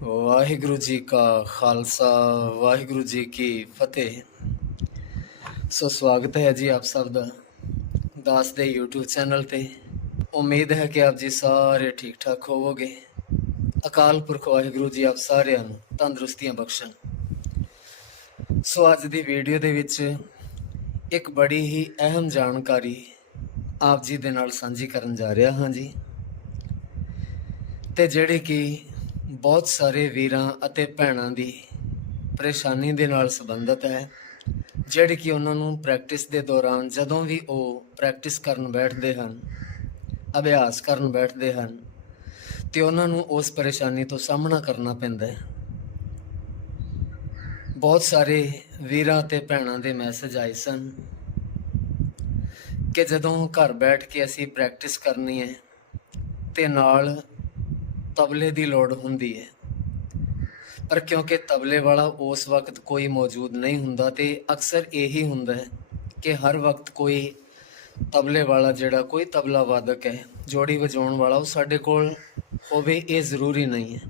ਵਾਹਿਗੁਰੂ ਜੀ ਕਾ ਖਾਲਸਾ, ਵਾਹਿਗੁਰੂ ਜੀ ਕੀ ਫਤਿਹ। ਸੋ ਸਵਾਗਤ ਹੈ ਜੀ ਆਪ ਸਭ ਦਾ ਦਾਸ ਦੇ YouTube ਚੈਨਲ ਤੇ। ਉਮੀਦ ਹੈ ਕਿ ਆਪ ਜੀ ਸਾਰੇ ਠੀਕ ਠਾਕ ਹੋਵੋਗੇ। ਅਕਾਲ ਪੁਰਖ ਵਾਹਿਗੁਰੂ ਜੀ ਆਪ ਸਾਰਿਆਂ ਨੂੰ ਤੰਦਰੁਸਤੀਆਂ ਬਖਸ਼ਣ। ਸੋ ਅੱਜ ਦੀ ਵੀਡੀਓ ਦੇ ਵਿੱਚ ਇੱਕ ਬੜੀ ਹੀ ਅਹਿਮ ਜਾਣਕਾਰੀ ਆਪ ਜੀ ਦੇ ਨਾਲ ਸਾਂਝੀ ਕਰਨ ਜਾ ਰਿਹਾ ਹਾਂ ਜੀ। ਤੇ ਜਿਹੜੀ ਕਿ ਬਹੁਤ ਸਾਰੇ ਵੀਰਾਂ ਅਤੇ ਭੈਣਾਂ ਦੀ ਪਰੇਸ਼ਾਨੀ ਦੇ ਨਾਲ ਸੰਬੰਧਿਤ ਹੈ, ਜਿਹੜੇ ਕਿ ਉਹਨਾਂ ਨੂੰ ਪ੍ਰੈਕਟਿਸ ਦੇ ਦੌਰਾਨ ਜਦੋਂ ਵੀ ਉਹ ਪ੍ਰੈਕਟਿਸ ਕਰਨ ਬੈਠਦੇ ਹਨ, ਅਭਿਆਸ ਕਰਨ ਬੈਠਦੇ ਹਨ, ਤੇ ਉਹਨਾਂ ਨੂੰ ਉਸ ਪਰੇਸ਼ਾਨੀ ਤੋਂ ਸਾਹਮਣਾ ਕਰਨਾ ਪੈਂਦਾ ਹੈ। ਬਹੁਤ ਸਾਰੇ ਵੀਰਾਂ ਤੇ ਭੈਣਾਂ ਦੇ ਮੈਸੇਜ ਆਏ ਸਨ ਕਿ ਜਦੋਂ ਘਰ ਬੈਠ ਕੇ ਅਸੀਂ ਪ੍ਰੈਕਟਿਸ ਕਰਨੀ ਹੈ, ਤੇ ਨਾਲ ਤਬਲੇ ਦੀ ਲੋੜ ਹੁੰਦੀ ਹੈ। ਪਰ ਕਿਉਂਕਿ ਤਬਲੇ ਵਾਲਾ ਉਸ ਵਕਤ ਕੋਈ ਮੌਜੂਦ ਨਹੀਂ ਹੁੰਦਾ ਤੇ ਅਕਸਰ ਇਹੀ ਹੁੰਦਾ ਹੈ ਕਿ ਹਰ ਵਕਤ ਕੋਈ ਤਬਲੇ ਵਾਲਾ ਜਿਹੜਾ ਕੋਈ ਤਬਲਾ ਵਾਦਕ ਹੈ, ਜੋੜੀ ਵਜਾਉਣ ਵਾਲਾ ਉਹ ਸਾਡੇ ਕੋਲ ਹੋਵੇ ਇਹ ਜ਼ਰੂਰੀ ਨਹੀਂ ਹੈ।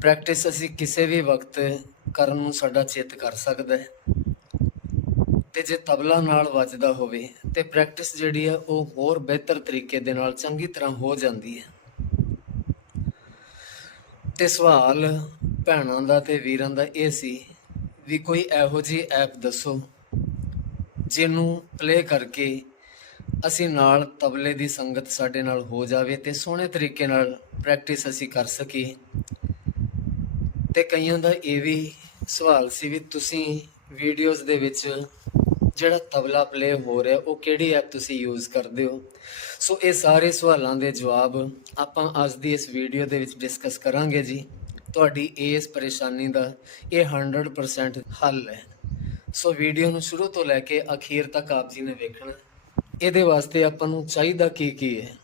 ਪ੍ਰੈਕਟਿਸ ਅਸੀਂ ਕਿਸੇ ਵੀ ਵਕਤ ਕਰਨ ਨੂੰ ਸਾਡਾ ਚਿੱਤ ਕਰ ਸਕਦਾ ਹੈ। ਤੇ ਜੇ ਤਬਲਾ ਨਾਲ ਵੱਜਦਾ ਹੋਵੇ ਤੇ ਪ੍ਰੈਕਟਿਸ ਜਿਹੜੀ ਹੈ ਉਹ ਹੋਰ ਬਿਹਤਰ ਤਰੀਕੇ ਦੇ ਨਾਲ ਚੰਗੀ ਤਰ੍ਹਾਂ ਹੋ ਜਾਂਦੀ ਹੈ। ਤੇ ਸਵਾਲ ਭੈਣਾਂ ਦਾ ਤੇ ਵੀਰਾਂ ਦਾ ਇਹ ਸੀ ਵੀ ਕੋਈ ਇਹੋ ਜਿਹੀ ਐਪ ਦੱਸੋ ਜਿਹਨੂੰ ਪਲੇ ਕਰਕੇ ਅਸੀਂ ਨਾਲ ਤਬਲੇ ਦੀ ਸੰਗਤ ਸਾਡੇ ਨਾਲ ਹੋ ਜਾਵੇ ਤੇ ਸੋਹਣੇ ਤਰੀਕੇ ਨਾਲ ਪ੍ਰੈਕਟਿਸ ਅਸੀਂ ਕਰ ਸਕੀਏ। ਤੇ ਕਈਆਂ ਦਾ ਇਹ ਵੀ ਸਵਾਲ ਸੀ ਵੀ ਤੁਸੀਂ ਵੀਡੀਓਜ਼ ਦੇ ਵਿੱਚ ਜਿਹੜਾ ਤਬਲਾ ਪਲੇ ਹੋ ਰਿਹਾ, ਉਹ ਕਿਹੜੀ ਐਪ ਤੁਸੀਂ ਯੂਜ਼ ਕਰਦੇ ਹੋ? ਸੋ ਇਹ ਸਾਰੇ ਸਵਾਲਾਂ ਦੇ ਜਵਾਬ ਆਪਾਂ ਅੱਜ ਦੀ ਇਸ ਵੀਡੀਓ ਦੇ ਵਿੱਚ ਡਿਸਕਸ ਕਰਾਂਗੇ ਜੀ। ਤੁਹਾਡੀ ਇਸ ਪਰੇਸ਼ਾਨੀ ਦਾ ਇਹ 100% ਹੱਲ ਹੈ। ਸੋ ਵੀਡੀਓ ਨੂੰ ਸ਼ੁਰੂ ਤੋਂ ਲੈ ਕੇ ਅਖੀਰ ਤੱਕ ਆਪ ਜੀ ਨੇ ਵੇਖਣਾ। ਇਹਦੇ ਵਾਸਤੇ ਆਪਾਂ ਨੂੰ ਚਾਹੀਦਾ ਕੀ ਕੀ ਹੈ?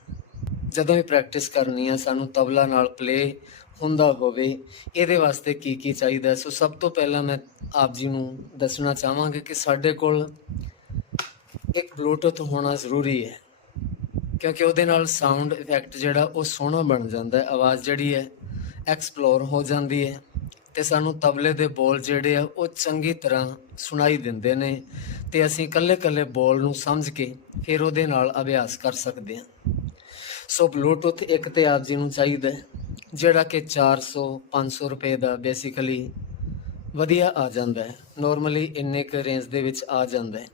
ਜਦੋਂ ਵੀ ਪ੍ਰੈਕਟਿਸ ਕਰਨੀ ਆ, ਸਾਨੂੰ ਤਬਲਾ ਨਾਲ ਪਲੇ ਹੁੰਦਾ ਹੋਵੇ, ਇਹਦੇ ਵਾਸਤੇ ਕੀ ਕੀ ਚਾਹੀਦਾ? ਸੋ ਸਭ ਤੋਂ ਪਹਿਲਾਂ ਮੈਂ ਆਪ ਜੀ ਨੂੰ ਦੱਸਣਾ ਚਾਹਾਂਗਾ ਕਿ ਸਾਡੇ ਕੋਲ ਇੱਕ ਬਲੂਟੁੱਥ ਹੋਣਾ ਜ਼ਰੂਰੀ ਹੈ। ਕਿਉਂਕਿ ਉਹਦੇ ਨਾਲ ਸਾਊਂਡ ਇਫੈਕਟ ਜਿਹੜਾ, ਉਹ ਸੋਹਣਾ ਬਣ ਜਾਂਦਾ ਹੈ। ਆਵਾਜ਼ ਜਿਹੜੀ ਹੈ ਐਕਸਪਲੋਰ ਹੋ ਜਾਂਦੀ ਹੈ ਤੇ ਸਾਨੂੰ ਤਬਲੇ ਦੇ ਬੋਲ ਜਿਹੜੇ ਆ, ਉਹ ਚੰਗੀ ਤਰ੍ਹਾਂ ਸੁਣਾਈ ਦਿੰਦੇ ਨੇ ਤੇ ਅਸੀਂ ਕੱਲੇ-ਕੱਲੇ ਬੋਲ ਨੂੰ ਸਮਝ ਕੇ ਫਿਰ ਉਹਦੇ ਨਾਲ ਅਭਿਆਸ ਕਰ ਸਕਦੇ ਹਾਂ। ਸੋ ਬਲੂਟੁੱਥ ਇੱਕ ਤੇ ਆਪ ਜੀ ਨੂੰ ਚਾਹੀਦਾ ਜਿਹੜਾ ਕਿ 400 500 ਰੁਪਏ ਦਾ ਬੇਸਿਕਲੀ ਵਧੀਆ ਆ ਜਾਂਦਾ ਹੈ। ਨਾਰਮਲੀ ਇੰਨੇ ਕੁ ਰੇਂਜ ਦੇ ਵਿੱਚ ਆ ਜਾਂਦਾ ਹੈ।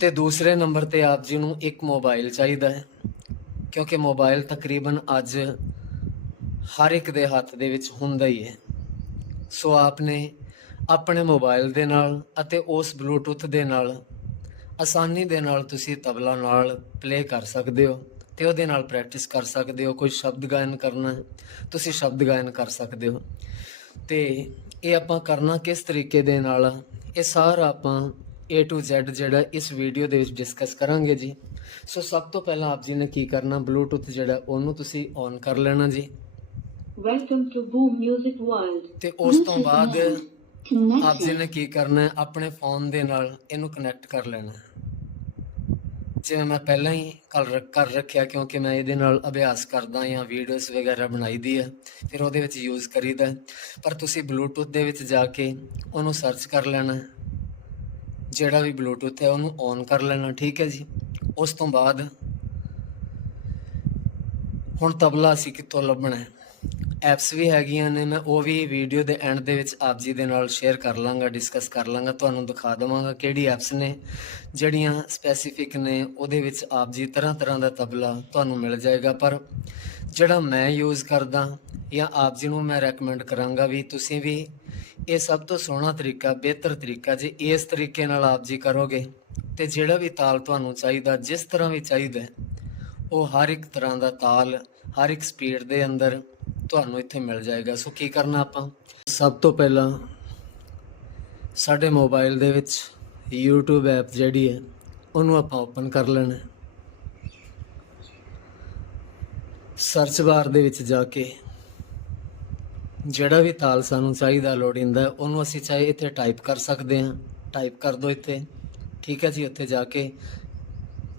ਤੇ ਦੂਸਰੇ ਨੰਬਰ ਤੇ ਆਪ ਜੀ ਨੂੰ ਇੱਕ ਮੋਬਾਈਲ ਚਾਹੀਦਾ ਹੈ, ਕਿਉਂਕਿ ਮੋਬਾਈਲ ਤਕਰੀਬਨ ਅੱਜ ਹਰ ਇੱਕ ਦੇ ਹੱਥ ਦੇ ਵਿੱਚ ਹੁੰਦਾ ਹੀ ਹੈ। ਸੋ ਆਪਨੇ ਆਪਣੇ ਮੋਬਾਈਲ ਦੇ ਨਾਲ ਅਤੇ ਉਸ ਬਲੂਟੁੱਥ ਦੇ ਨਾਲ ਆਸਾਨੀ ਦੇ ਨਾਲ ਤੁਸੀਂ ਤਬਲਾ ਨਾਲ ਪਲੇ ਕਰ ਸਕਦੇ ਹੋ ਤੇ ਉਹਦੇ ਨਾਲ ਪ੍ਰੈਕਟਿਸ ਕਰ ਸਕਦੇ ਹੋ ਕੋਈ ਸ਼ਬਦ ਗਾਇਨ ਕਰਨਾ ਤੁਸੀਂ ਸ਼ਬਦ ਗਾਇਨ ਕਰ ਸਕਦੇ ਹੋ। ਤੇ ਇਹ ਆਪਾਂ ਕਰਨਾ ਕਿਸ ਤਰੀਕੇ ਦੇ ਨਾਲ? ਇਹ ਸਾਰਾ ਆਪਾਂ A to Z ਜਿਹੜਾ ਇਸ ਵੀਡੀਓ ਦੇ ਵਿੱਚ ਡਿਸਕਸ ਕਰਾਂਗੇ ਜੀ। ਸੋ ਸਭ ਤੋਂ ਪਹਿਲਾਂ ਆਪ ਜੀ ਨੇ ਕੀ ਕਰਨਾ? ਬਲੂਟੁੱਥ ਜਿਹੜਾ ਉਹਨੂੰ ਤੁਸੀਂ ਔਨ ਕਰ ਲੈਣਾ ਜੀ। Welcome to Boom Music World. ਤੇ ਉਸ ਤੋਂ ਬਾਅਦ Connected. ਆਪ ਜੀ ਨੇ ਕੀ ਕਰਨਾ ਹੈ ਆਪਣੇ ਫੋਨ ਦੇ ਨਾਲ ਇਹਨੂੰ ਕਨੈਕਟ ਕਰ ਲੈਣਾ ਹੈ। ਜਿਵੇਂ ਮੈਂ ਪਹਿਲਾਂ ਹੀ ਕਰ ਰੱਖ- ਕਰ ਰੱਖਿਆ ਕਿਉਂਕਿ ਮੈਂ ਇਹਦੇ ਨਾਲ ਅਭਿਆਸ ਕਰਦਾ ਜਾਂ ਵੀਡੀਓਜ਼ ਵਗੈਰਾ ਬਣਾਈ ਦੀ ਹੈ ਫਿਰ ਉਹਦੇ ਵਿੱਚ ਯੂਜ਼ ਕਰੀਦਾ ਹੈ। ਪਰ ਤੁਸੀਂ ਬਲੂਟੁੱਥ ਦੇ ਵਿੱਚ ਜਾ ਕੇ ਉਹਨੂੰ ਸਰਚ ਕਰ ਲੈਣਾ ਹੈ। ਜਿਹੜਾ ਵੀ ਬਲੂਟੁੱਥ ਹੈ ਉਹਨੂੰ ਔਨ ਕਰ ਲੈਣਾ ਠੀਕ ਹੈ ਜੀ ਉਸ ਤੋਂ ਬਾਅਦ ਹੁਣ ਤਬਲਾ ਅਸੀਂ ਕਿੱਥੋਂ ਲੱਭਣਾ ਹੈ ਐਪਸ ਵੀ ਹੈਗੀਆਂ ਨੇ, ਮੈਂ ਉਹ ਵੀ ਵੀਡੀਓ ਦੇ ਐਂਡ ਦੇ ਵਿੱਚ ਆਪ ਜੀ ਦੇ ਨਾਲ ਸ਼ੇਅਰ ਕਰ ਲਾਂਗਾ ਡਿਸਕਸ ਕਰ ਲਾਂਗਾ, ਤੁਹਾਨੂੰ ਦਿਖਾ ਦਵਾਂਗਾ ਕਿਹੜੀ ਐਪਸ ਨੇ, ਜਿਹੜੀਆਂ ਸਪੈਸੀਫਿਕ ਨੇ, ਉਹਦੇ ਵਿੱਚ ਆਪ ਜੀ ਤਰ੍ਹਾਂ ਤਰ੍ਹਾਂ ਦਾ ਤਬਲਾ ਤੁਹਾਨੂੰ ਮਿਲ ਜਾਏਗਾ। ਪਰ ਜਿਹੜਾ ਮੈਂ ਯੂਜ਼ ਕਰਦਾ ਜਾਂ ਆਪ ਜੀ ਨੂੰ ਮੈਂ ਰეკਮੈਂਡ ਕਰਾਂਗਾ ਵੀ ਤੁਸੀਂ ਵੀ ਇਹ ਸਭ ਤੋਂ ਸੋਹਣਾ ਤਰੀਕਾ, ਬਿਹਤਰ ਤਰੀਕਾ ਜੇ ਇਸ ਤਰੀਕੇ ਨਾਲ ਆਪ ਜੀ ਕਰੋਗੇ ਤੇ ਜਿਹੜਾ ਵੀ ਤਾਲ ਤੁਹਾਨੂੰ ਚਾਹੀਦਾ, ਜਿਸ ਤਰ੍ਹਾਂ ਵੀ ਚਾਹੀਦਾ, ਉਹ ਹਰ ਇੱਕ ਤਰ੍ਹਾਂ ਦਾ ਤਾਲ, ਹਰ ਇੱਕ ਸਪੀਡ ਦੇ ਅੰਦਰ ਤੁਹਾਨੂੰ ਇੱਥੇ ਮਿਲ ਜਾਏਗਾ। ਸੋ ਕੀ ਕਰਨਾ ਆਪਾਂ? ਸਭ ਤੋਂ ਪਹਿਲਾਂ ਸਾਡੇ ਮੋਬਾਈਲ ਦੇ ਵਿੱਚ YouTube ਐਪ ਜਿਹੜੀ ਹੈ, ਉਹਨੂੰ ਆਪਾਂ ਓਪਨ ਕਰ ਲੈਣਾ ਸਰਚ ਬਾਰ ਦੇ ਵਿੱਚ ਜਾ ਕੇ ਜਿਹੜਾ ਵੀ ਤਾਲ ਸਾਨੂੰ ਚਾਹੀਦਾ, ਲੋੜੀਂਦਾ ਉਹਨੂੰ ਅਸੀਂ ਚਾਹੇ ਇੱਥੇ ਟਾਈਪ ਕਰ ਸਕਦੇ ਹਾਂ। ਟਾਈਪ ਕਰ ਦਿਓ ਇੱਥੇ। ਠੀਕ ਹੈ ਜੀ, ਉੱਥੇ ਜਾ ਕੇ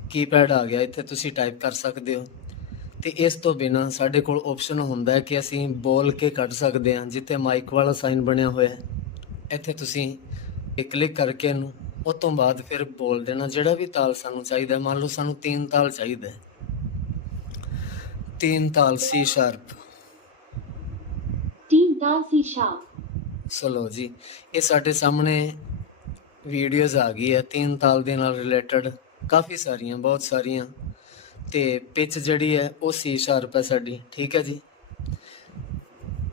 ਕੀਪੈਡ ਆ ਗਿਆ। ਇੱਥੇ ਤੁਸੀਂ ਟਾਈਪ ਕਰ ਸਕਦੇ ਹੋ। ਤੇ ਇਸ ਤੋਂ ਬਿਨਾ ਸਾਡੇ ਕੋਲ ਆਪਸ਼ਨ ਹੁੰਦਾ ਹੈ ਕਿ ਅਸੀਂ ਬੋਲ ਕੇ ਕੱਢ ਸਕਦੇ ਹਾਂ ਜਿੱਥੇ ਮਾਈਕ ਵਾਲਾ ਸਾਈਨ ਬਣਿਆ ਹੋਇਆ ਹੈ। ਇੱਥੇ ਤੁਸੀਂ ਇਹ ਕਲਿੱਕ ਕਰਕੇ ਇਹਨੂੰ ਉਸ ਤੋਂ ਬਾਅਦ ਫਿਰ ਬੋਲ ਦੇਣਾ ਜਿਹੜਾ ਵੀ ਤਾਲ ਸਾਨੂੰ ਚਾਹੀਦਾ। ਮੰਨ ਲਓ ਸਾਨੂੰ ਤਿੰਨ ਤਾਲ ਚਾਹੀਦਾ ਹੈ। ਤਿੰਨ ਤਾਲ C sharp C sharp. So ਲਓ ਜੀ ਇਹ ਸਾਡੇ ਸਾਹਮਣੇ ਵੀਡੀਓਜ਼ ਆ ਗਈ ਹੈ। ਤਿੰਨ ਤਾਲ ਦੇ ਨਾਲ ਰਿਲੇਟਡ ਕਾਫੀ ਸਾਰੀਆਂ ਬਹੁਤ ਸਾਰੀਆਂ। ਤੇ ਪਿੱਚ ਜਿਹੜੀ ਹੈ ਉਹ ਸੀ ਸ਼ਾਰਪ ਹੈ ਸਾਡੀ, ਠੀਕ ਹੈ ਜੀ।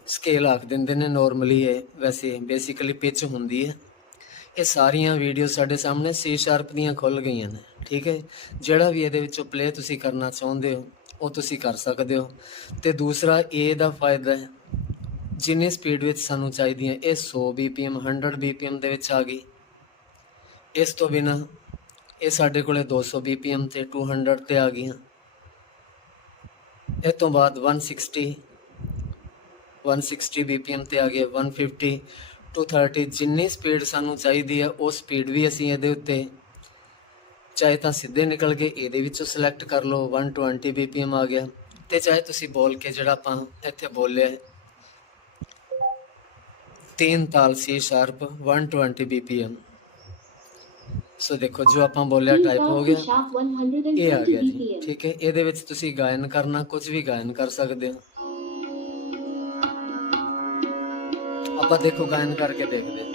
ਸਕੇਲ ਆਖ ਦਿੰਦੇ ਨੇ ਨਾਰਮਲੀ ਇਹ, ਵੈਸੇ ਬੇਸਿਕਲੀ ਪਿੱਚ ਹੁੰਦੀ ਹੈ। ਇਹ ਸਾਰੀਆਂ ਵੀਡੀਓ ਸਾਡੇ ਸਾਹਮਣੇ ਸੀ ਸ਼ਾਰਪ ਦੀਆਂ ਖੁੱਲ ਗਈਆਂ ਨੇ, ਠੀਕ ਹੈ। ਜਿਹੜਾ ਵੀ ਇਹਦੇ ਵਿੱਚੋਂ ਪਲੇ ਤੁਸੀਂ ਕਰਨਾ ਚਾਹੁੰਦੇ ਹੋ, ਉਹ ਤੁਸੀਂ ਕਰ ਸਕਦੇ ਹੋ। ਤੇ ਦੂਸਰਾ ਇਹ ਦਾ ਫਾਇਦਾ ਹੈ। ਜਿੰਨੀ ਸਪੀਡ ਵਿੱਚ ਸਾਨੂੰ ਚਾਹੀਦੀ ਹੈ, ਇਹ 100 bpm 100 bpm ਦੇ ਵਿੱਚ ਆ ਗਈ। ਇਸ ਤੋਂ ਬਿਨਾ ਇਹ ਸਾਡੇ ਕੋਲੇ 200 bpm ਤੇ 200 ਤੇ ਆ ਗਈਆਂ। ਇਹ ਤੋਂ ਬਾਅਦ 160 160 bpm ਤੇ ਆ ਗਏ 150 230 ਜਿੰਨੀ ਸਪੀਡ ਸਾਨੂੰ ਚਾਹੀਦੀ ਹੈ ਉਹ ਸਪੀਡ ਵੀ ਅਸੀਂ ਇਹਦੇ ਉੱਤੇ ਚਾਹੇ ਤਾਂ ਸਿੱਧੇ ਨਿਕਲ ਕੇ ਇਹਦੇ ਵਿੱਚੋਂ ਸਿਲੈਕਟ ਕਰ ਲਓ 120 bpm ਆ ਗਿਆ ਤੇ ਚਾਹੇ ਤੁਸੀਂ ਬੋਲ ਕੇ ਜਿਹੜਾ ਆਪਾਂ ਇੱਥੇ ਬੋਲਿਆ ਹੈ, तीन ताल सी शार्प 120 bpm ਸੋ ਦੇਖੋ ਜੋ ਆਪਾਂ ਬੋਲਿਆ ਟਾਈਪ ਹੋ ਗਿਆ ਇਹ ਆ 120 ਗਿਆ ਜੀ. ਠੀਕ ਹੈ ਇਹਦੇ ਵਿੱਚ ਤੁਸੀਂ ਗਾਇਨ ਕਰਨਾ ਕੁਝ ਵੀ ਗਾਇਨ ਕਰ ਸਕਦੇ ਹੋ। ਆਪਾਂ ਦੇਖੋ ਗਾਇਨ ਕਰਕੇ ਦੇਖਦੇ ਹਾਂ।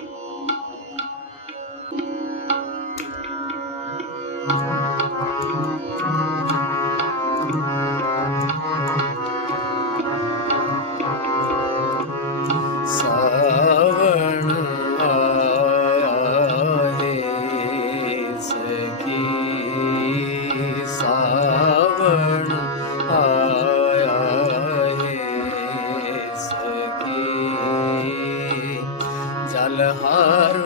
ਜਲ ਹਰ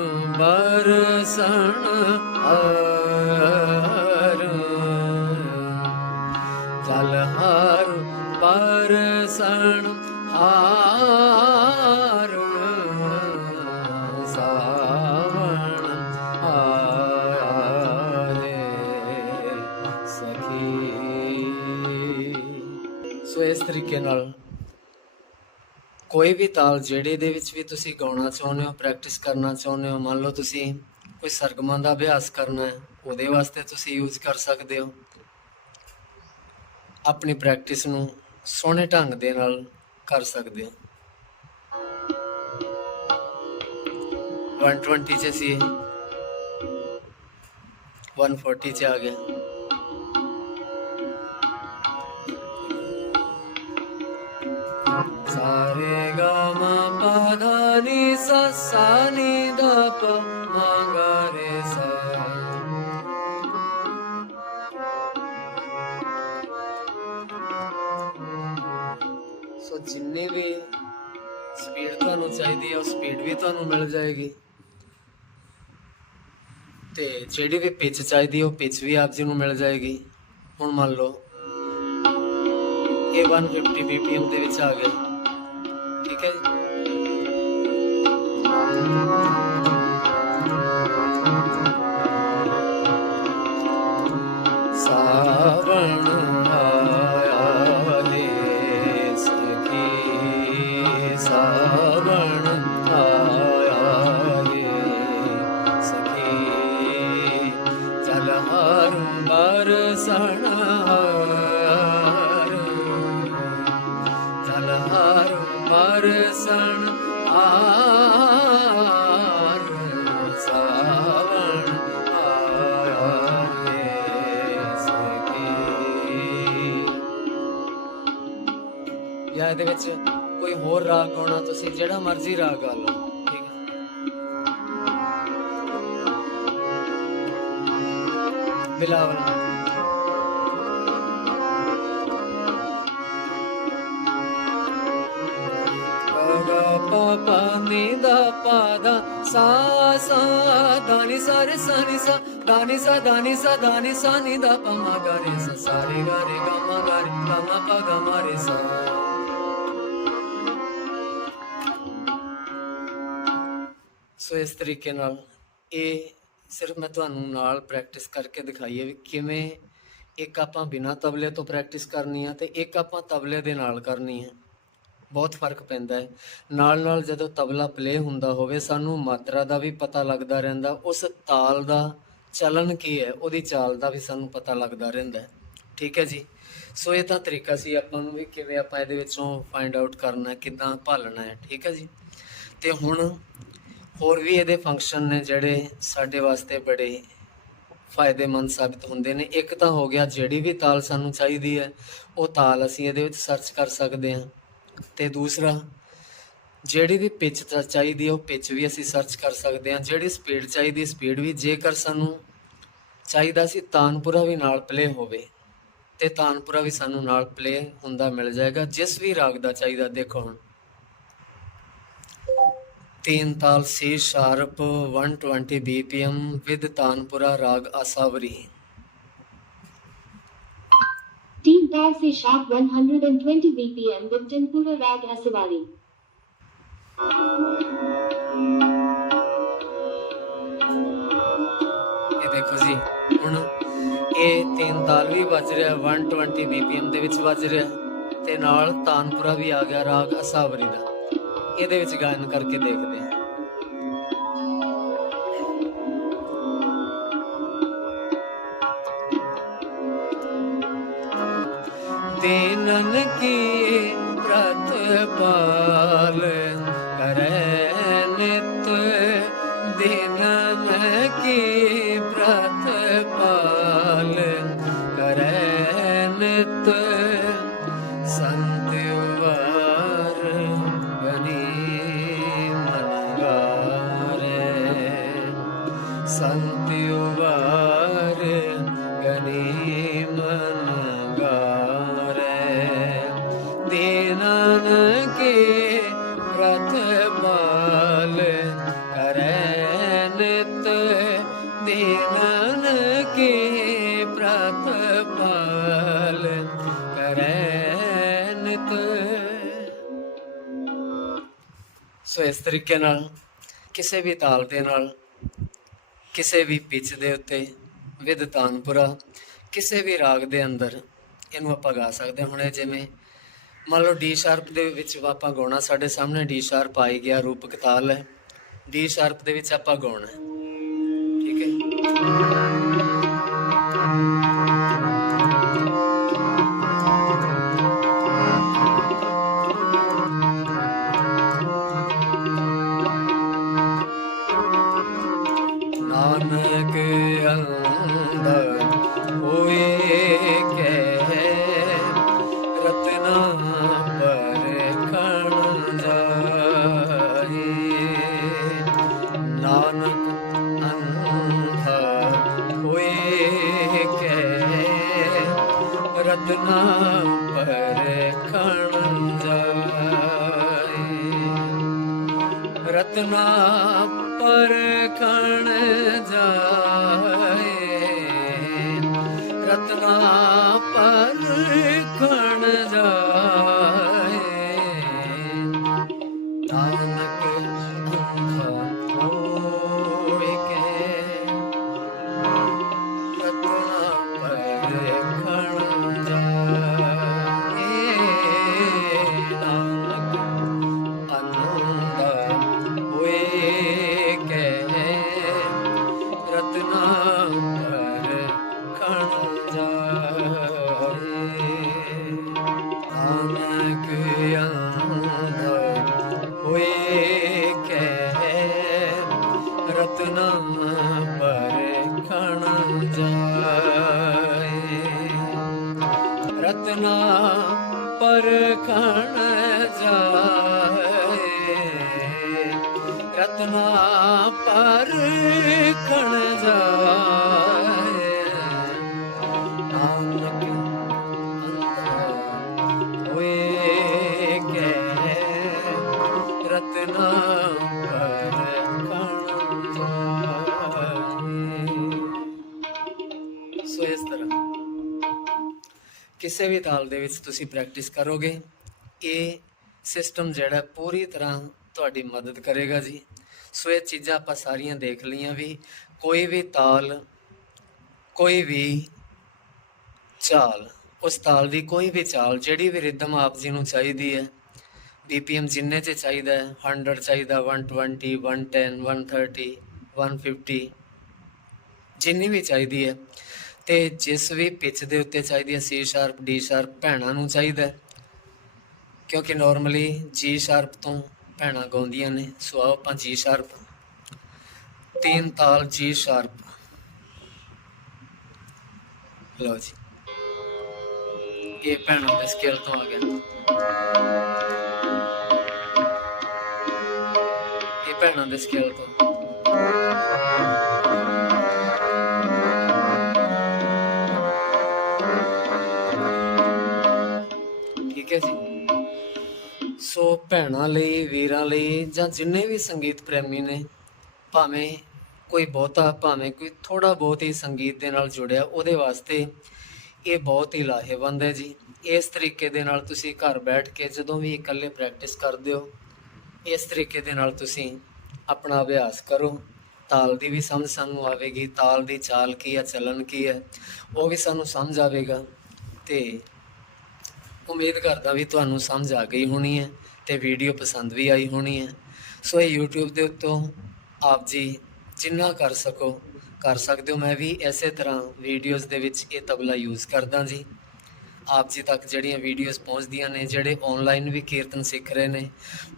ਕੋਈ ਵੀ ਤਾਲ ਜਿਹੜੇ ਦੇ ਵਿੱਚ ਵੀ ਤੁਸੀਂ ਗਾਉਣਾ ਚਾਹੁੰਦੇ ਹੋ ਪ੍ਰੈਕਟਿਸ ਕਰਨਾ ਚਾਹੁੰਦੇ ਹੋ, ਮੰਨ ਲਓ ਤੁਸੀਂ ਕੋਈ ਸਰਗਮਾਂ ਦਾ ਅਭਿਆਸ ਕਰਨਾ ਹੈ, ਉਹਦੇ ਵਾਸਤੇ ਤੁਸੀਂ ਯੂਜ਼ ਕਰ ਸਕਦੇ ਹੋ। ਆਪਣੀ ਪ੍ਰੈਕਟਿਸ ਨੂੰ ਸੋਹਣੇ ਢੰਗ ਦੇ ਨਾਲ ਕਰ ਸਕਦੇ ਹੋ। 120 ਚ ਸੀ 140 ਚ ਆ ਗਿਆ ਸੋ। ਜਿੰਨੇ ਵੀ ਸਪੀਡ ਤੁਹਾਨੂੰ ਚਾਹੀਦੀ ਹੈ ਉਹ ਸਪੀਡ ਵੀ ਤੁਹਾਨੂੰ ਮਿਲ ਜਾਏਗੀ। ਤੇ ਜਿਹੜੀ ਵੀ ਪਿਚ ਚਾਹੀਦੀ ਹੈ ਉਹ ਪਿਚ ਵੀ ਆਪ ਜੀ ਨੂੰ ਮਿਲ ਜਾਏਗੀ। ਹੁਣ ਮੰਨ ਲਓ ਇਹ 150 bpm ਦੇ ਵਿੱਚ ਆ ਗਿਆ। ਠੀਕ ਹੈ ਜੀ? ਬਰਸਣ ਆਰ ਸਾਵਣ ਆਇਆ ਰੇ ਸਖੀ ਜਾਂ ਇਹਦੇ ਵਿੱਚ ਕੋਈ ਹੋਰ ਰਾਗ ਗਾਉਣਾ ਤੁਸੀਂ ਜਿਹੜਾ ਮਰਜ਼ੀ ਰਾਗ ਗਾ ਲਓ, ਠੀਕ ਹੈ? ਬਿਲਾਵਲ ਦਾ ਨੀ ਸਾ ਰੇ ਸਾ ਨੀ ਸਾ ਦਾ ਨੀ ਸਾ ਦਾ ਨੀ ਸਾ ਦਾ ਨੀ ਸਾ ਨੀ ਦਾ ਪਾ ਮਾ ਗਾ ਰੇ ਸਾ ਸਾ ਸੋ ਇਸ ਤਰੀਕੇ ਨਾਲ ਇਹ ਸਿਰਫ ਮੈਂ ਤੁਹਾਨੂੰ ਨਾਲ ਪ੍ਰੈਕਟਿਸ ਕਰਕੇ ਦਿਖਾਈ ਹੈ ਵੀ ਕਿਵੇਂ ਇੱਕ ਆਪਾਂ ਬਿਨਾਂ ਤਬਲੇ ਤੋਂ ਪ੍ਰੈਕਟਿਸ ਕਰਨੀ ਆ ਤੇ ਇੱਕ ਆਪਾਂ ਤਬਲੇ ਦੇ ਨਾਲ ਕਰਨੀ ਹੈ ਬਹੁਤ ਫ਼ਰਕ ਪੈਂਦਾ ਹੈ। ਨਾਲ ਨਾਲ ਜਦੋਂ ਤਬਲਾ ਪਲੇ ਹੁੰਦਾ ਹੋਵੇ, ਸਾਨੂੰ ਮਾਤਰਾ ਦਾ ਵੀ ਪਤਾ ਲੱਗਦਾ ਰਹਿੰਦਾ, ਉਸ ਤਾਲ ਦਾ ਚਲਨ ਕੀ ਹੈ, ਉਹਦੀ ਚਾਲ ਦਾ ਵੀ ਸਾਨੂੰ ਪਤਾ ਲੱਗਦਾ ਰਹਿੰਦਾ ਠੀਕ ਹੈ ਜੀ? ਸੋ ਇਹ ਤਾਂ ਤਰੀਕਾ ਸੀ ਆਪਾਂ ਨੂੰ ਵੀ ਕਿਵੇਂ ਆਪਾਂ ਇਹਦੇ ਵਿੱਚੋਂ ਫਾਈਂਡ ਆਊਟ ਕਰਨਾ ਹੈ, ਕਿੱਦਾਂ ਭਾਲਣਾ ਹੈ। ਠੀਕ ਹੈ ਜੀ? ਤੇ ਹੁਣ ਹੋਰ ਵੀ ਇਹਦੇ ਫੰਕਸ਼ਨ ਨੇ ਜਿਹੜੇ ਸਾਡੇ ਵਾਸਤੇ ਬੜੇ ਫਾਇਦੇਮੰਦ ਸਾਬਿਤ ਹੁੰਦੇ ਨੇ। ਇੱਕ ਤਾਂ ਹੋ ਗਿਆ, ਜਿਹੜੀ ਵੀ ਤਾਲ ਸਾਨੂੰ ਚਾਹੀਦੀ ਹੈ, ਉਹ ਤਾਲ ਅਸੀਂ ਇਹਦੇ ਵਿੱਚ ਸਰਚ ਕਰ ਸਕਦੇ ਹਾਂ। ਤੇ ਦੂਸਰਾ, ਜਿਹੜੀ ਵੀ ਪਿਚ ਚਾਹੀਦੀ ਉਹ ਪਿੱਚ ਵੀ ਅਸੀਂ ਸਰਚ ਕਰ ਸਕਦੇ ਹਾਂ ਜਿਹੜੀ ਸਪੀਡ ਚਾਹੀਦੀ ਸਪੀਡ ਵੀ ਜੇਕਰ ਸਾਨੂੰ ਚਾਹੀਦਾ ਸੀ, ਤਾਨਪੁਰਾ ਵੀ ਨਾਲ ਪਲੇ ਹੋਵੇ, ਤੇ ਤਾਨਪੁਰਾ ਵੀ ਸਾਨੂੰ ਨਾਲ ਪਲੇ ਹੁੰਦਾ ਮਿਲ ਜਾਏਗਾ। ਜਿਸ ਵੀ ਰਾਗ ਦਾ ਚਾਹੀਦਾ, ਦੇਖੋ ਹੁਣ। ਤੀਨ ਤਾਲ ਸੀ, sharp 120 BPM with tanpura raag Asavari Team sharp 120 BPM with Tempura Rag Asivari. ਇਹ ਦੇਖੋ ਜੀ, ਹੁਣ ਇਹ ਤਿੰਨ ਤਾਲ ਵੀ ਵੱਜ ਰਿਹਾ 120 ਬੀਪੀਐਮ ਦੇ ਵਿੱਚ ਵੱਜ ਰਿਹਾ ਤੇ ਨਾਲ ਤਾਨਪੁਰਾ ਵੀ ਆ ਗਿਆ ਰਾਗ ਅਸਾਵਰੀ ਦਾ ਇਹਦੇ ਵਿੱਚ ਗਾਇਨ ਕਰਕੇ ਦੇਖਦੇ ਹਾਂ दीनन की प्रतिपाल करे ਸੋ ਇਸ ਤਰੀਕੇ ਨਾਲ, ਕਿਸੇ ਵੀ ਤਾਲ ਦੇ ਨਾਲ, ਕਿਸੇ ਵੀ ਪਿੱਚ ਦੇ ਉੱਤੇ ਵਿਦ ਤਾਨਪੁਰਾ, ਕਿਸੇ ਵੀ ਰਾਗ ਦੇ ਅੰਦਰ ਇਹਨੂੰ ਆਪਾਂ ਗਾ ਸਕਦੇ ਹੁਣ ਜਿਵੇਂ ਮੰਨ ਲਓ ਡੀ ਸ਼ਾਰਪ ਦੇ ਵਿੱਚ ਆਪਾਂ ਗਾਉਣਾ, ਸਾਡੇ ਸਾਹਮਣੇ ਡੀ ਸ਼ਾਰਪ ਆਈ ਗਿਆ, ਰੂਪਕ ਤਾਲ ਹੈ। ਡੀ ਸ਼ਾਰਪ ਦੇ ਵਿੱਚ ਆਪਾਂ ਗਾਉਣਾ ਠੀਕ ਹੈ? ਰਤਨਾ ਪਰ ਖਣ ਜਾਏ। ਰਤਨਾ ਪਰਖਣ ਜਾਏ। ਰਤਨਾ ਪਰਖਣ ਜਾਏ। ਕਿਸੇ ਵੀ ਤਾਲ ਦੇ ਵਿੱਚ ਤੁਸੀਂ ਪ੍ਰੈਕਟਿਸ ਕਰੋਗੇ, ਇਹ ਸਿਸਟਮ ਜਿਹੜਾ ਪੂਰੀ ਤਰ੍ਹਾਂ ਤੁਹਾਡੀ ਮਦਦ ਕਰੇਗਾ ਜੀ। ਸੋ ਇਹ ਚੀਜ਼ਾਂ ਆਪਾਂ ਸਾਰੀਆਂ ਦੇਖ ਲਈਆਂ ਵੀ, ਕੋਈ ਵੀ ਤਾਲ, ਕੋਈ ਵੀ ਚਾਲ, ਉਸ ਤਾਲ ਦੀ ਕੋਈ ਵੀ ਚਾਲ ਜਿਹੜੀ ਵੀ ਰਿਦਮ ਆਪ ਜੀ ਨੂੰ ਚਾਹੀਦੀ ਹੈ BPM ਜਿੰਨੇ ਚ ਚਾਹੀਦਾ ਹੈ 100 ਚਾਹੀਦਾ 120 110 130 150 ਜਿੰਨੀ ਵੀ ਚਾਹੀਦੀ ਹੈ ਤੇ ਜਿਸ ਵੀ ਪਿਚ ਦੇ ਉੱਤੇ ਚਾਹੀਦੀ ਹੈ C ਸ਼ਾਰਪ D ਸ਼ਾਰਪ ਭੈਣਾਂ ਨੂੰ ਚਾਹੀਦਾ ਹੈ। ਕਿਉਂਕਿ ਨਾਰਮਲੀ G ਸ਼ਾਰਪ ਤੋਂ ਭੈਣਾਂ ਗਾਉਂਦੀਆਂ ਨੇ, ਸੋ ਆਓ ਆਪਾਂ G ਸ਼ਾਰਪ ਤਿੰਨ ਤਾਲ G ਸ਼ਾਰਪ ਲਓ ਜੀ। ਇਹ ਭੈਣਾਂ ਦੇ ਸਕੇਲ ਤੋਂ ਆ ਗਿਆ। ਇਹ ਭੈਣਾਂ ਦੇ ਸਕੇਲ ਤੋਂ। ਸੋ ਭੈਣਾਂ ਲਈ, ਵੀਰਾਂ ਲਈ ਜਾਂ ਜਿੰਨੇ ਵੀ ਸੰਗੀਤ ਪ੍ਰੇਮੀ ਨੇ, ਭਾਵੇਂ ਕੋਈ ਬਹੁਤਾ, ਭਾਵੇਂ ਕੋਈ ਥੋੜਾ ਬਹੁਤ ਹੀ ਸੰਗੀਤ ਦੇ ਨਾਲ ਜੁੜਿਆ, ਉਹਦੇ ਵਾਸਤੇ ਇਹ ਬਹੁਤ ਹੀ ਲਾਹੇਵੰਦ ਹੈ ਜੀ। ਇਸ ਤਰੀਕੇ ਦੇ ਨਾਲ ਤੁਸੀਂ ਘਰ ਬੈਠ ਕੇ ਜਦੋਂ ਵੀ ਇਕੱਲੇ ਪ੍ਰੈਕਟਿਸ ਕਰਦੇ ਹੋ, ਇਸ ਤਰੀਕੇ ਦੇ ਨਾਲ ਤੁਸੀਂ ਆਪਣਾ ਅਭਿਆਸ ਕਰੋ। ਤਾਲ ਦੀ ਵੀ ਸਮਝ ਸਾਨੂੰ ਆਵੇਗੀ, ਤਾਲ ਦੀ ਚਾਲ ਕੀ ਹੈ, ਚੱਲਣ ਕੀ ਹੈ, ਉਹ ਵੀ ਸਾਨੂੰ ਸਮਝ ਆਵੇਗਾ ਤੇ ਉਮੀਦ ਕਰਦਾ ਵੀ ਤੁਹਾਨੂੰ ਸਮਝ ਆ ਗਈ ਹੋਣੀ ਹੈ ਤੇ ਵੀਡੀਓ ਪਸੰਦ ਵੀ ਆਈ ਹੋਣੀ ਹੈ। ਸੋ ਇਹ YouTube ਦੇ ਉੱਤੋਂ ਆਪ ਜੀ ਜਿੰਨਾ ਕਰ ਸਕੋ, ਕਰ ਸਕਦੇ ਹੋ। ਮੈਂ ਵੀ ਇਸੇ ਤਰ੍ਹਾਂ ਵੀਡੀਓਜ਼ ਦੇ ਵਿੱਚ ਇਹ ਤਬਲਾ ਯੂਜ਼ ਕਰਦਾ ਜੀ। ਆਪ ਜੀ ਤੱਕ ਜਿਹੜੀਆਂ ਵੀਡੀਓਜ਼ ਪਹੁੰਚਦੀਆਂ ਨੇ, ਜਿਹੜੇ ਆਨਲਾਈਨ ਵੀ ਕੀਰਤਨ ਸਿੱਖ ਰਹੇ ਨੇ,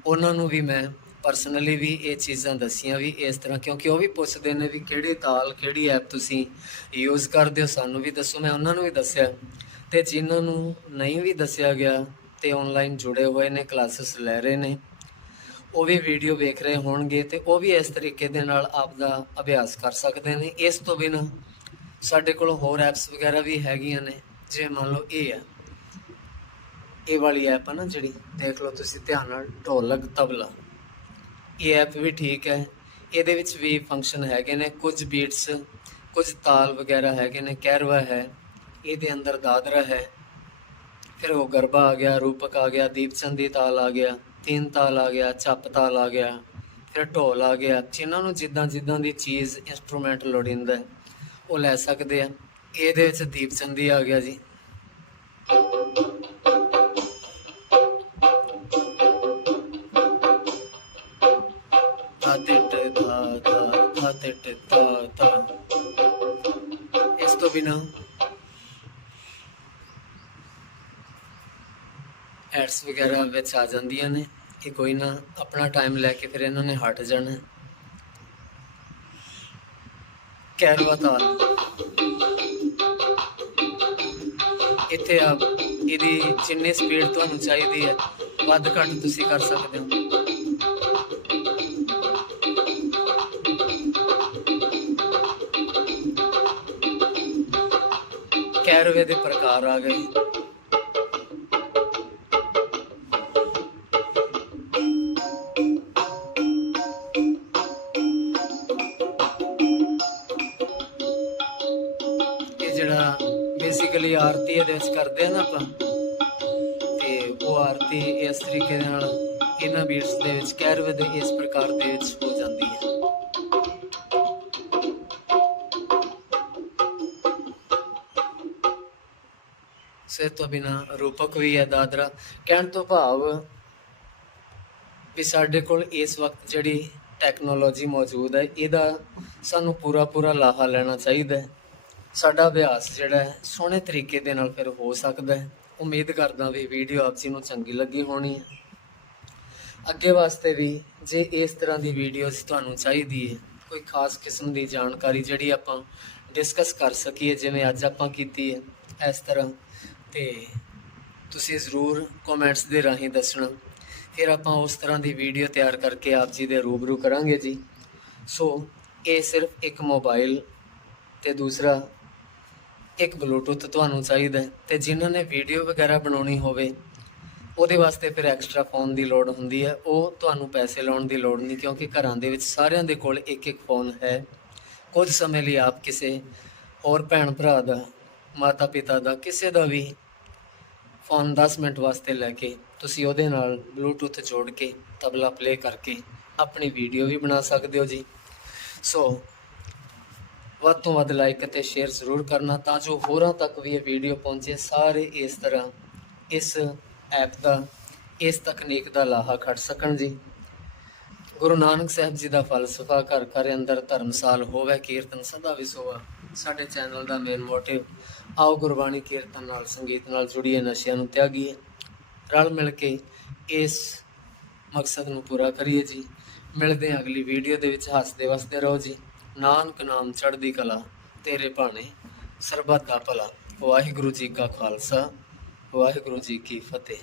ਉਹਨਾਂ ਨੂੰ ਵੀ ਮੈਂ ਪਰਸਨਲੀ ਵੀ ਇਹ ਚੀਜ਼ਾਂ ਦੱਸੀਆਂ ਵੀ ਇਸ ਤਰ੍ਹਾਂ, ਕਿਉਂਕਿ ਉਹ ਵੀ ਪੁੱਛਦੇ ਨੇ ਵੀ ਕਿਹੜੀ ਤਾਲ, ਕਿਹੜੀ ਐਪ ਤੁਸੀਂ ਯੂਜ਼ ਕਰਦੇ ਹੋ। ਸਾਨੂੰ ਵੀ ਦੱਸੋ, ਮੈਂ ਉਹਨਾਂ ਨੂੰ ਵੀ ਦੱਸਿਆ। ਤੇ ਜਿਨ੍ਹਾਂ ਨੂੰ ਨਹੀਂ ਵੀ ਦੱਸਿਆ ਗਿਆ ਤੇ ਆਨਲਾਈਨ ਜੁੜੇ ਹੋਏ ਨੇ ਕਲਾਸਿਸ ਲੈ ਰਹੇ ਨੇ, ਉਹ ਵੀ ਵੀਡੀਓ ਵੇਖ ਰਹੇ ਹੋਣਗੇ ਤੇ ਉਹ ਵੀ ਇਸ ਤਰੀਕੇ ਦੇ ਨਾਲ ਆਪ ਦਾ ਅਭਿਆਸ ਕਰ ਸਕਦੇ ਨੇ। ਇਸ ਤੋਂ ਬਿਨਾਂ ਸਾਡੇ ਕੋਲ ਹੋਰ ਐਪਸ ਵਗੈਰਾ ਵੀ ਹੈਗੀਆਂ ਨੇ, ਜੇ ਮੰਨ ਲਓ ਇਹ ਹੈ ਇਹ ਵਾਲੀ ਐਪ ਆ ਨਾ ਜਿਹੜੀ, ਦੇਖ ਲਓ ਤੁਸੀਂ ਧਿਆਨ ਨਾਲ, ਢੋਲਕ ਤਬਲਾ। ਇਹ ਐਪ ਵੀ ਠੀਕ ਹੈ। ਇਹਦੇ ਵਿੱਚ ਵੀ ਫੰਕਸ਼ਨ ਹੈਗੇ ਨੇ, ਕੁਝ ਬੀਟਸ ਕੁਝ ਤਾਲ ਵਗੈਰਾ ਹੈਗੇ ਨੇ, ਕੈਰਵਾ ਹੈ। ਇਹਦੇ ਅੰਦਰ ਦਾਦਰਾ ਹੈ। ਫਿਰ ਉਹ ਗਰਬਾ ਆ ਗਿਆ, ਰੂਪਕ ਆ ਗਿਆ, ਦੀਪਚੰਦ ਦੀ ਤਾਲ ਆ ਗਿਆ, ਤਿੰਨ ਤਾਲ ਆ ਗਿਆ, ਚੱਪ ਤਾਲ ਆ ਗਿਆ, ਫਿਰ ਢੋਲ ਆ ਗਿਆ। ਜਿਨ੍ਹਾਂ ਨੂੰ ਜਿੱਦਾਂ ਜਿੱਦਾਂ ਦੀ ਚੀਜ਼ ਇਨਸਟਰੂਮੈਂਟ ਲੋੜਿੰਦਾ ਉਹ ਲੈ ਸਕਦੇ ਆ। ਇਹਦੇ ਵਿੱਚ ਦੀਪਚੰਦ ਦੀ ਆ ਗਿਆ ਜੀ। ਧਾ ਤਾ ਤਾ ਧਾ ਧਾ ਤਾ ਧਾ। ਇਸ ਤੋਂ ਬਿਨਾ ਐਡਸ ਵਗੈਰਾ ਵਿੱਚ ਆ ਜਾਂਦੀਆਂ ਨੇ ਕਿ ਕੋਈ ਨਾ ਆਪਣਾ ਟਾਈਮ ਲੈ ਕੇ ਫਿਰ ਇਹਨਾਂ ਨੇ ਹਟ ਜਾਣਾ। ਕੈਰਵਾ ਤਾਲ ਇੱਥੇ ਆ ਇਹਦੀ ਜਿੰਨੀ ਸਪੀਡ ਤੁਹਾਨੂੰ ਚਾਹੀਦੀ ਹੈ, ਵੱਧ ਘੱਟ ਤੁਸੀਂ ਕਰ ਸਕਦੇ ਹੋ। ਕੈਰਵੇ ਦੇ ਪ੍ਰਕਾਰ ਆ ਗਏ। 15 ਬੀਟਸ ਦੇ ਵਿੱਚ ਕੈਰਵਦ ਇਸ ਪ੍ਰਕਾਰ ਦੇ ਵਿੱਚ ਹੋ ਜਾਂਦੀ ਹੈ। ਸੇ ਤੋਂ ਬਿਨਾ ਰੂਪਕ ਵੀ ਹੈ ਦਾਦਰਾ। ਕਹਿਣ ਤੋਂ ਭਾਵ ਵੀ ਸਾਡੇ ਕੋਲ ਇਸ ਵਕਤ ਜਿਹੜੀ ਟੈਕਨੋਲੋਜੀ ਮੌਜੂਦ ਹੈ, ਇਹਦਾ ਸਾਨੂੰ ਪੂਰਾ ਪੂਰਾ ਲਾਹਾ ਲੈਣਾ ਚਾਹੀਦਾ ਹੈ। ਸਾਡਾ ਅਭਿਆਸ ਜਿਹੜਾ ਹੈ, ਸੋਹਣੇ ਤਰੀਕੇ ਦੇ ਨਾਲ ਫਿਰ ਹੋ ਸਕਦਾ ਹੈ। ਉਮੀਦ ਕਰਦਾ ਵੀ ਵੀਡੀਓ ਆਪ ਜੀ ਨੂੰ ਚੰਗੀ ਲੱਗੀ ਹੋਣੀ ਹੈ। ਅੱਗੇ ਵਾਸਤੇ ਵੀ ਜੇ ਇਸ ਤਰ੍ਹਾਂ ਦੀ ਵੀਡੀਓਜ਼ ਤੁਹਾਨੂੰ ਚਾਹੀਦੀ ਹੈ, ਕੋਈ ਖਾਸ ਕਿਸਮ ਦੀ ਜਾਣਕਾਰੀ ਜਿਹੜੀ ਆਪਾਂ ਡਿਸਕਸ ਕਰ ਸਕੀਏ, ਜਿਵੇਂ ਅੱਜ ਆਪਾਂ ਕੀਤੀ ਹੈ, ਇਸ ਤਰ੍ਹਾਂ, ਤੇ ਤੁਸੀਂ ਜ਼ਰੂਰ ਕਮੈਂਟਸ ਦੇ ਰਾਹੀਂ ਦੱਸਣਾ। ਫਿਰ ਆਪਾਂ ਉਸ ਤਰ੍ਹਾਂ ਦੀ ਵੀਡੀਓ ਤਿਆਰ ਕਰਕੇ ਆਪ ਜੀ ਦੇ ਰੂਬਰੂ ਕਰਾਂਗੇ ਜੀ। ਸੋ, ਇਹ ਸਿਰਫ ਇੱਕ ਮੋਬਾਈਲ ਤੇ ਦੂਸਰਾ ਇੱਕ ਬਲੂਟੁੱਥ ਤੁਹਾਨੂੰ ਚਾਹੀਦਾ ਹੈ, ਤੇ ਜਿਨ੍ਹਾਂ ਨੇ ਵੀਡੀਓ ਵਗੈਰਾ ਬਣਾਉਣੀ ਹੋਵੇ ਉਹਦੇ ਵਾਸਤੇ ਫਿਰ ਐਕਸਟਰਾ ਫੋਨ ਦੀ ਲੋੜ ਹੁੰਦੀ ਹੈ। ਉਹ ਤੁਹਾਨੂੰ ਪੈਸੇ ਲਾਉਣ ਦੀ ਲੋੜ ਨਹੀਂ, ਕਿਉਂਕਿ ਘਰਾਂ ਦੇ ਵਿੱਚ ਸਾਰਿਆਂ ਦੇ ਕੋਲ ਇੱਕ ਇੱਕ ਫੋਨ ਹੈ। ਕੁਝ ਸਮੇਂ ਲਈ ਆਪ ਕਿਸੇ ਹੋਰ ਭੈਣ ਭਰਾ ਦਾ, ਮਾਤਾ ਪਿਤਾ ਦਾ, ਕਿਸੇ ਦਾ ਵੀ ਫੋਨ 10 ਮਿੰਟ ਵਾਸਤੇ ਲੈ ਕੇ ਤੁਸੀਂ ਉਹਦੇ ਨਾਲ ਬਲੂਟੁੱਥ ਜੋੜ ਕੇ ਤਬਲਾ ਪਲੇ ਕਰਕੇ ਆਪਣੀ ਵੀਡੀਓ ਵੀ ਬਣਾ ਸਕਦੇ ਹੋ ਜੀ। ਸੋ ਵੱਧ ਤੋਂ ਵੱਧ ਲਾਈਕ ਅਤੇ ਸ਼ੇਅਰ ਜ਼ਰੂਰ ਕਰਨਾ ਤਾਂ ਜੋ ਹੋਰਾਂ ਤੱਕ ਵੀ ਇਹ ਵੀਡੀਓ ਪਹੁੰਚੇ। ਸਾਰੇ ਇਸ ਤਰ੍ਹਾਂ ਇਸ ਐਪ ਦਾ, ਇਸ ਤਕਨੀਕ ਦਾ ਲਾਹਾ ਖੜ ਸਕਣ ਜੀ। ਗੁਰੂ ਨਾਨਕ ਸਾਹਿਬ ਜੀ ਦਾ ਫਲਸਫਾ ਘਰ ਘਰ ਅੰਦਰ ਧਰਮਸਾਲ ਹੋਵੇ, ਕੀਰਤਨ ਸਦਾ ਵਿਸੋਵਾ ਸਾਡੇ ਚੈਨਲ ਦਾ ਮੇਨ ਮੋਟਿਵ ਆਓ ਗੁਰਬਾਣੀ ਕੀਰਤਨ ਨਾਲ, ਸੰਗੀਤ ਨਾਲ ਜੁੜੀਏ, ਨਸ਼ਿਆਂ ਨੂੰ ਤਿਆਗੀਏ। ਰਲ ਮਿਲ ਕੇ ਇਸ ਮਕਸਦ ਨੂੰ ਪੂਰਾ ਕਰੀਏ ਜੀ। ਮਿਲਦੇ ਹਾਂ ਅਗਲੀ ਵੀਡੀਓ ਦੇ ਵਿੱਚ, ਹੱਸਦੇ ਵਸਦੇ ਰਹੋ ਜੀ। ਨਾਨਕ ਨਾਮ ਚੜ੍ਹਦੀ ਕਲਾ, ਤੇਰੇ ਭਾਣੇ ਸਰਬੱਤ ਦਾ ਭਲਾ। ਵਾਹਿਗੁਰੂ ਜੀ ਕਾ ਖਾਲਸਾ। ਵਾਹਿਗੁਰੂ ਜੀ ਕੀ ਫਤਿਹ।